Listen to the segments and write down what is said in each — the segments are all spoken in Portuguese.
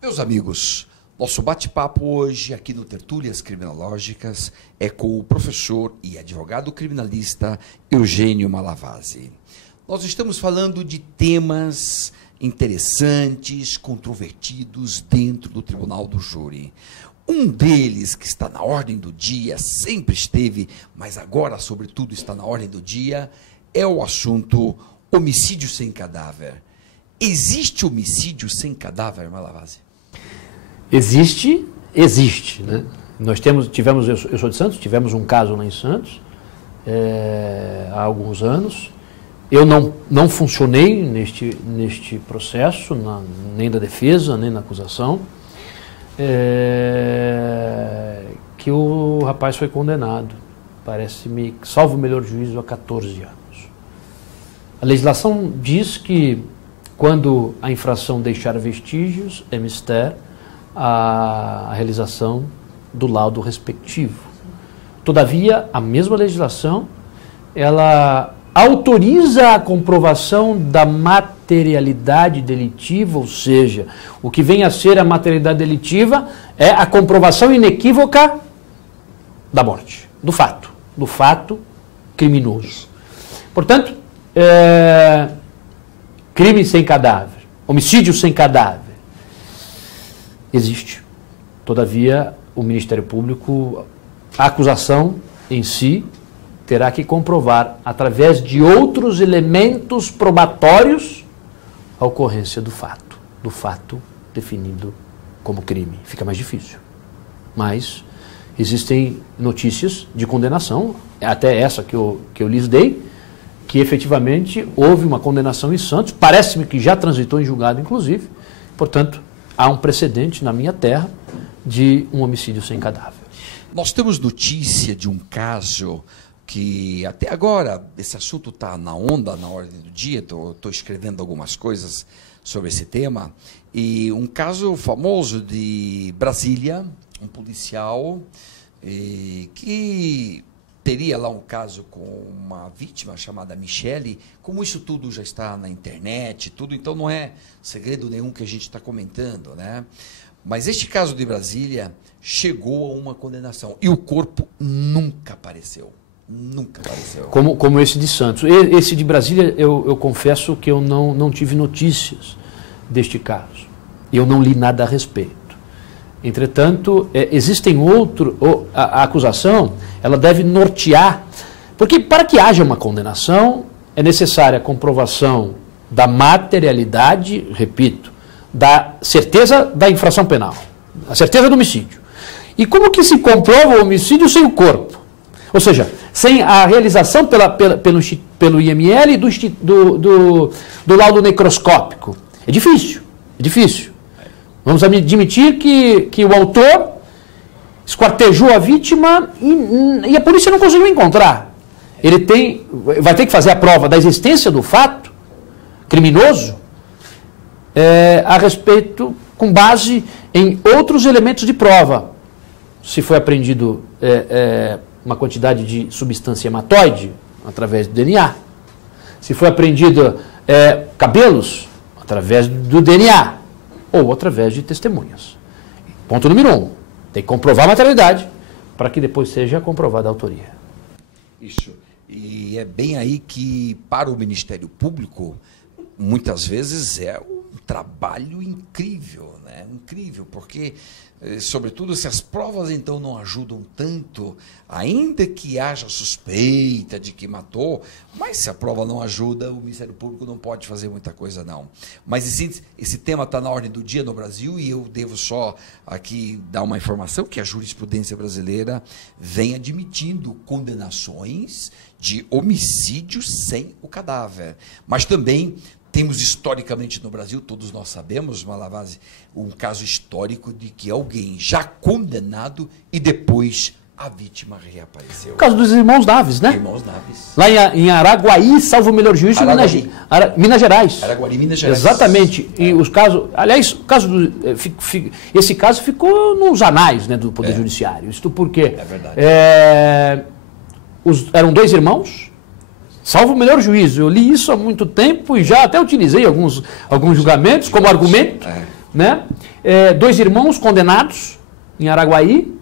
Meus amigos, nosso bate-papo hoje aqui no Tertúlias Criminológicas é com o professor e advogado criminalista Eugênio Malavasi. Nós estamos falando de temas interessantes, controvertidos dentro do Tribunal do Júri. Um deles que está na ordem do dia, sempre esteve, mas agora, sobretudo, está na ordem do dia, é o assunto homicídio sem cadáver. Existe homicídio sem cadáver, Malavasi? Existe, né? Nós tivemos, eu sou de Santos, tivemos um caso lá em Santos, há alguns anos. Eu não funcionei neste processo, nem da defesa, nem na acusação, que o rapaz foi condenado, parece-me, salvo o melhor juízo, a 14 anos. A legislação diz que, quando a infração deixar vestígios, é mister a realização do laudo respectivo. Todavia, a mesma legislação, ela autoriza a comprovação da materialidade delitiva, ou seja, o que vem a ser a materialidade delitiva é a comprovação inequívoca da morte, do fato criminoso. Portanto, crime sem cadáver, homicídio sem cadáver, existe. Todavia, o Ministério Público, a acusação em si, terá que comprovar, através de outros elementos probatórios, a ocorrência do fato definido como crime. Fica mais difícil. Mas existem notícias de condenação, até essa que eu lhes dei, que efetivamente houve uma condenação em Santos, parece-me que já transitou em julgado, inclusive, portanto, há um precedente na minha terra de um homicídio sem cadáver. Nós temos notícia de um caso que até agora esse assunto está na onda, na ordem do dia, estou escrevendo algumas coisas sobre esse tema, e um caso famoso de Brasília, um policial que teria lá um caso com uma vítima chamada Michele. Como isso tudo já está na internet, tudo, então não é segredo nenhum que a gente está comentando, né? Mas este caso de Brasília chegou a uma condenação e o corpo nunca apareceu. Nunca apareceu. Como esse de Santos. Esse de Brasília, eu confesso que eu não tive notícias deste caso. Eu não li nada a respeito. Entretanto, existem a acusação, ela deve nortear, porque para que haja uma condenação, é necessária a comprovação da materialidade, repito, da certeza da infração penal, a certeza do homicídio. E como que se comprova o homicídio sem o corpo? Ou seja, sem a realização pelo IML do laudo necroscópico. É difícil, é difícil. Vamos admitir que o autor esquartejou a vítima e a polícia não conseguiu encontrar. Ele vai ter que fazer a prova da existência do fato criminoso a respeito, com base em outros elementos de prova. Se foi apreendido uma quantidade de substância hematóide, através do DNA. Se foi apreendido cabelos, através do DNA. Ou através de testemunhas. Ponto número 1. Tem que comprovar a materialidade para que depois seja comprovada a autoria. Isso. E é bem aí que, para o Ministério Público, muitas vezes é um trabalho incrível, né? Incrível, porque, sobretudo, se as provas, então, não ajudam tanto, ainda que haja suspeita de que matou, mas se a prova não ajuda, o Ministério Público não pode fazer muita coisa, não. Mas esse tema está na ordem do dia no Brasil, e eu devo só aqui dar uma informação que a jurisprudência brasileira vem admitindo condenações de homicídio sem o cadáver, mas também temos historicamente no Brasil, todos nós sabemos, Malavasi, um caso histórico de que alguém já condenado e depois a vítima reapareceu. O caso dos irmãos Naves, né? Irmãos Naves. Lá em Araguaí, salvo o melhor juízo, Minas Gerais. Araguari, Minas Gerais. Exatamente. E os casos, aliás, esse caso ficou nos anais, né, do Poder Judiciário. Isto porque é verdade. Eram dois irmãos, salvo o melhor juízo. Eu li isso há muito tempo e já até utilizei alguns julgamentos como argumento. né? 2 irmãos condenados em Araguaí,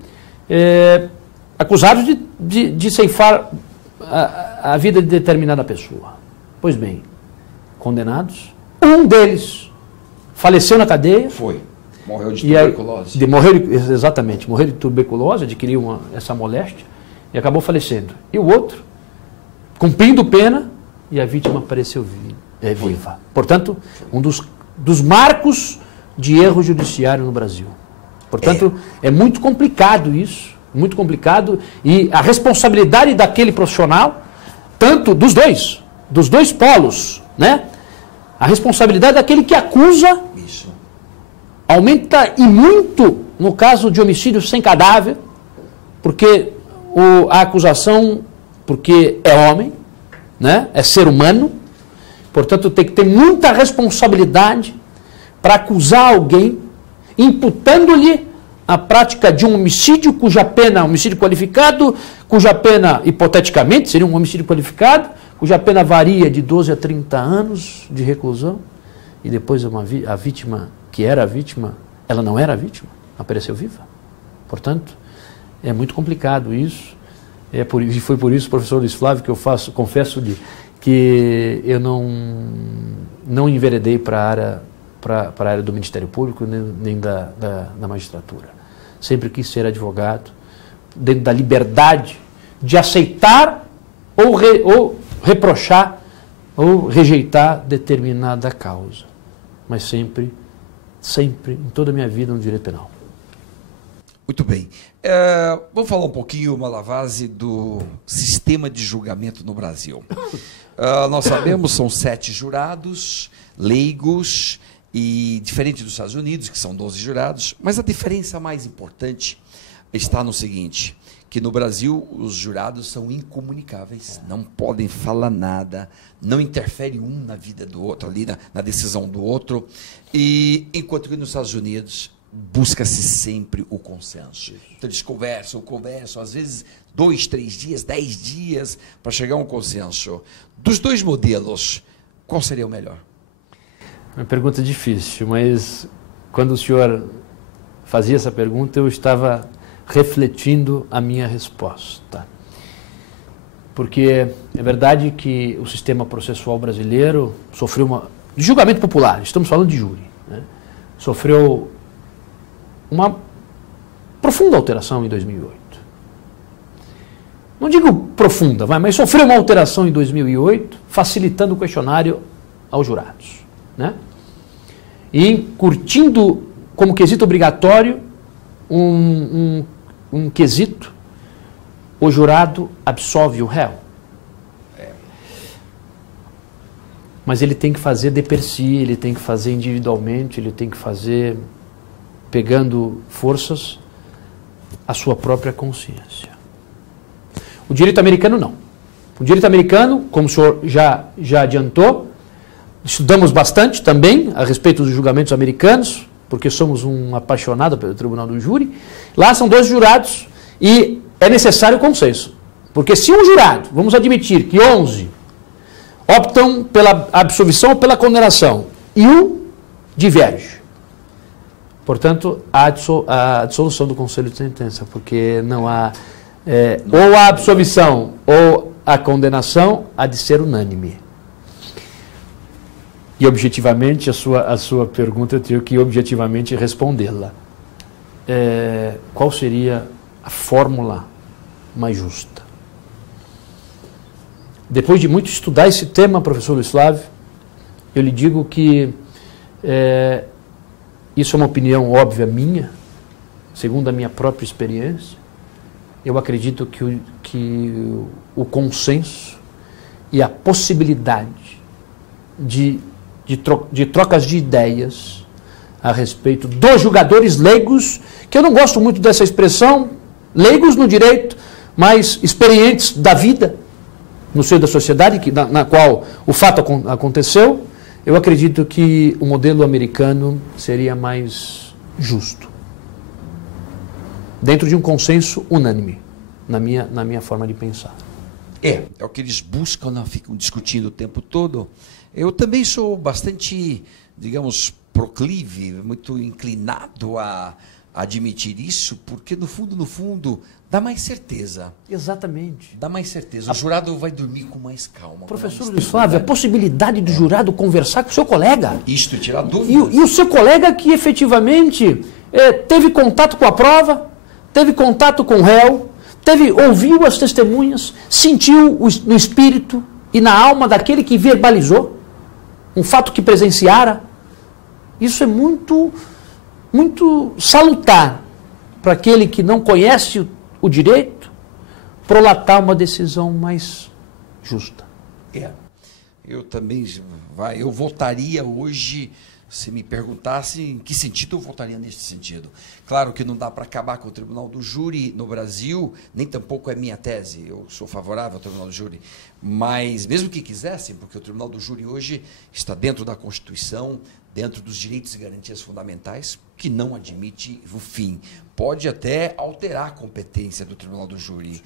acusados de ceifar a vida de determinada pessoa. Pois bem, condenados. Um deles faleceu na cadeia. Foi. Morreu de tuberculose. Exatamente. Morreu de tuberculose, adquiriu essa moléstia e acabou falecendo. E o outro, cumprindo pena, e a vítima apareceu viva. Portanto, um dos marcos de erro judiciário no Brasil. Portanto, é muito complicado isso, muito complicado, e a responsabilidade daquele profissional, tanto dos dois polos, né? A responsabilidade daquele que acusa Isso. aumenta e muito no caso de homicídio sem cadáver, porque a acusação, porque é homem, né? É ser humano, portanto tem que ter muita responsabilidade para acusar alguém, imputando-lhe a prática de um homicídio homicídio qualificado, cuja pena, hipoteticamente, seria um homicídio qualificado, cuja pena varia de 12 a 30 anos de reclusão, e depois a vítima, que era a vítima, ela não era a vítima, apareceu viva. Portanto, é muito complicado isso, e foi por isso, professor Luiz Flávio, que eu confesso-lhe que eu não enveredei para a área do Ministério Público, nem da magistratura. Sempre quis ser advogado, dentro da liberdade de aceitar ou reprochar ou rejeitar determinada causa. Mas sempre, em toda a minha vida, no direito penal. Muito bem. Vamos falar um pouquinho, Malavasi, do sistema de julgamento no Brasil. Nós sabemos, são 7 jurados, leigos, e diferente dos Estados Unidos, que são 12 jurados, mas a diferença mais importante está no seguinte, que no Brasil os jurados são incomunicáveis, não podem falar nada, não interfere um na vida do outro, ali na decisão do outro, e enquanto que nos Estados Unidos busca-se sempre o consenso. Então eles conversam, às vezes 2, 3 dias, 10 dias, para chegar a um consenso. Dos 2 modelos, qual seria o melhor? Uma pergunta difícil, mas quando o senhor fazia essa pergunta, eu estava refletindo a minha resposta. Porque é verdade que o sistema processual brasileiro sofreu de julgamento popular, estamos falando de júri, né? Sofreu uma profunda alteração em 2008. Não digo profunda, mas sofreu uma alteração em 2008, facilitando o questionário aos jurados, né? E curtindo como quesito obrigatório um quesito, o jurado absolve o réu. Mas ele tem que fazer de per si, ele tem que fazer individualmente, ele tem que fazer pegando forças a sua própria consciência. O direito americano não. O direito americano, como o senhor já adiantou, estudamos bastante também a respeito dos julgamentos americanos, porque somos um apaixonado pelo Tribunal do Júri. Lá são 2 jurados e é necessário consenso. Porque se um jurado, vamos admitir que 11 optam pela absolvição ou pela condenação e um diverge, portanto, há a dissolução do Conselho de Sentença, porque não há ou a absolvição ou a condenação há de ser unânime. E objetivamente, a sua pergunta eu tenho que objetivamente respondê-la. Qual seria a fórmula mais justa? Depois de muito estudar esse tema, professor Luiz Flávio, eu lhe digo que isso é uma opinião óbvia minha, segundo a minha própria experiência. Eu acredito que o consenso e a possibilidade de trocas de ideias a respeito dos julgadores leigos, que eu não gosto muito dessa expressão, leigos no direito, mas experientes da vida, no seio da sociedade, na qual o fato aconteceu. Eu acredito que o modelo americano seria mais justo, dentro de um consenso unânime, na minha forma de pensar. É o que eles buscam, não ficam discutindo o tempo todo. Eu também sou bastante, digamos, proclive, muito inclinado a admitir isso, porque no fundo, dá mais certeza. Exatamente. Dá mais certeza. O jurado vai dormir com mais calma. Professor Luiz Flávio, a possibilidade do jurado conversar com o seu colega. Isto, tirar dúvidas. E o seu colega que efetivamente teve contato com a prova, teve contato com o réu, ouviu as testemunhas, sentiu no espírito e na alma daquele que verbalizou um fato que presenciara. Isso é muito salutar para aquele que não conhece o direito prolatar uma decisão mais justa. Eu também, eu votaria hoje, se me perguntasse em que sentido, eu votaria nesse sentido. Claro que não dá para acabar com o Tribunal do Júri no Brasil, nem tampouco é minha tese, eu sou favorável ao Tribunal do Júri, mas mesmo que quisessem, porque o Tribunal do Júri hoje está dentro da Constituição, dentro dos direitos e garantias fundamentais, que não admite o fim. Pode até alterar a competência do Tribunal do Júri,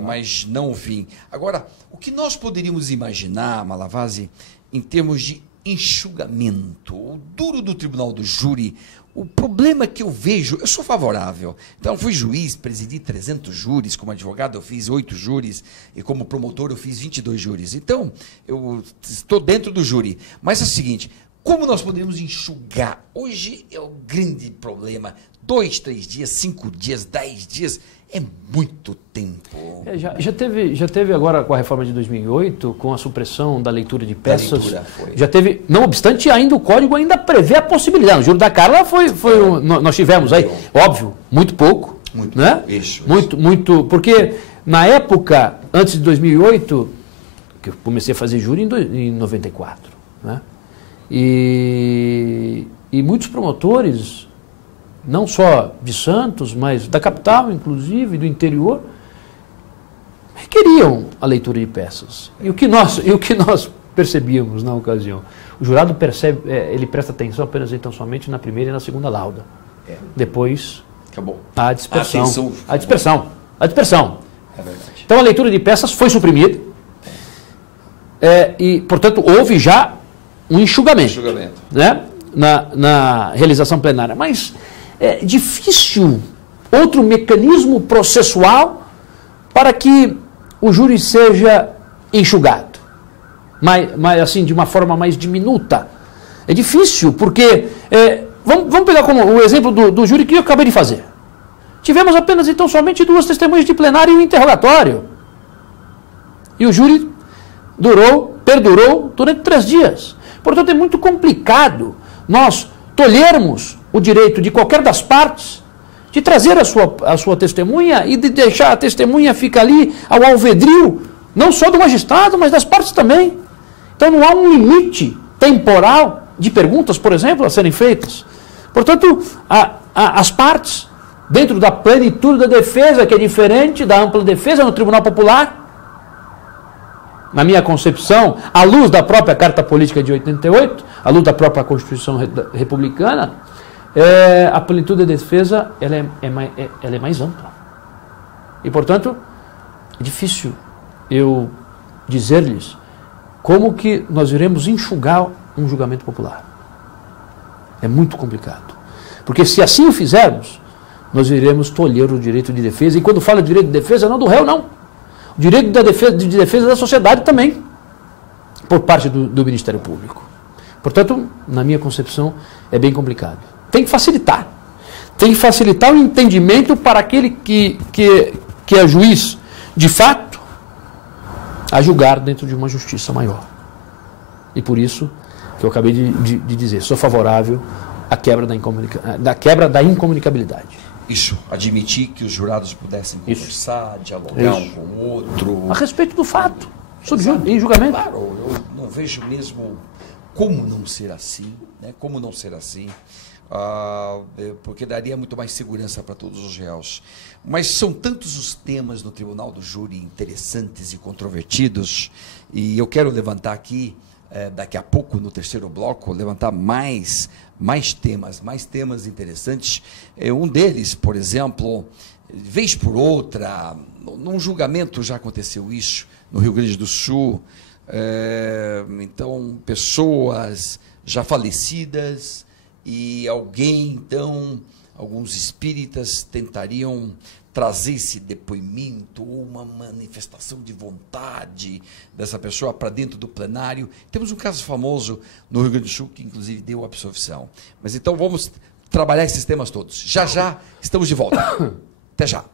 mas não o fim. Agora, o que nós poderíamos imaginar, Malavasi, em termos de enxugamento, o duro do Tribunal do Júri, o problema que eu vejo, eu sou favorável. Então, eu fui juiz, presidi 300 júris, como advogado eu fiz 8 júris, e como promotor eu fiz 22 júris. Então, eu estou dentro do júri. Mas é o seguinte, como nós podemos enxugar? Hoje é o grande problema. 2, 3 dias, 5 dias, 10 dias, é muito tempo. Já teve agora com a reforma de 2008, com a supressão da leitura de peças. Já teve, não obstante, ainda o código ainda prevê a possibilidade. No júri da Carla nós tivemos aí, óbvio, muito pouco. Muito, né? Isso. Muito, porque na época, antes de 2008, que eu comecei a fazer júri em 94, né? E muitos promotores, não só de Santos, mas da capital, inclusive, do interior, requeriam a leitura de peças. E o que nós percebíamos na ocasião? O jurado ele presta atenção apenas então somente na primeira e na segunda lauda. Depois, acabou. A dispersão. A dispersão. É verdade. Então a leitura de peças foi suprimida. E, portanto, houve já um enxugamento. Né? Na realização plenária. Mas é difícil outro mecanismo processual para que o júri seja enxugado, mas assim, de uma forma mais diminuta. É difícil, porque vamos pegar como o exemplo do júri que eu acabei de fazer. Tivemos apenas então somente 2 testemunhas de plenário e um interrogatório. E o júri perdurou durante 3 dias. Portanto, é muito complicado nós tolhermos o direito de qualquer das partes de trazer a sua testemunha e de deixar a testemunha ficar ali ao alvedrio, não só do magistrado, mas das partes também. Então não há um limite temporal de perguntas, por exemplo, a serem feitas. Portanto, as partes, dentro da plenitude da defesa, que é diferente da ampla defesa no Tribunal Popular, na minha concepção, à luz da própria Carta Política de 88, à luz da própria Constituição Republicana, a plenitude da defesa ela é mais ampla. E, portanto, é difícil eu dizer-lhes como que nós iremos enxugar um julgamento popular. É muito complicado. Porque se assim o fizermos, nós iremos tolher o direito de defesa. E quando falo de direito de defesa, não do réu, não. O direito de defesa da sociedade também, por parte do Ministério Público. Portanto, na minha concepção, é bem complicado. Tem que facilitar. Tem que facilitar o entendimento para aquele que é juiz, de fato, a julgar dentro de uma justiça maior. E por isso que eu acabei de dizer, sou favorável à quebra da incomunicabilidade. Isso, admitir que os jurados pudessem conversar, dialogar um com o outro. A respeito do fato, em julgamento. Claro, eu não vejo mesmo como não ser assim, né? Como não ser assim, porque daria muito mais segurança para todos os réus. Mas são tantos os temas no Tribunal do Júri interessantes e controvertidos, e eu quero levantar aqui, daqui a pouco, no terceiro bloco, levantar mais temas interessantes. Um deles, por exemplo, vez por outra, num julgamento já aconteceu isso, no Rio Grande do Sul, então, pessoas já falecidas, e alguém, então, alguns espíritas tentariam trazer esse depoimento ou uma manifestação de vontade dessa pessoa para dentro do plenário. Temos um caso famoso no Rio Grande do Sul que, inclusive, deu absolvição. Mas então vamos trabalhar esses temas todos. Já estamos de volta. Até já.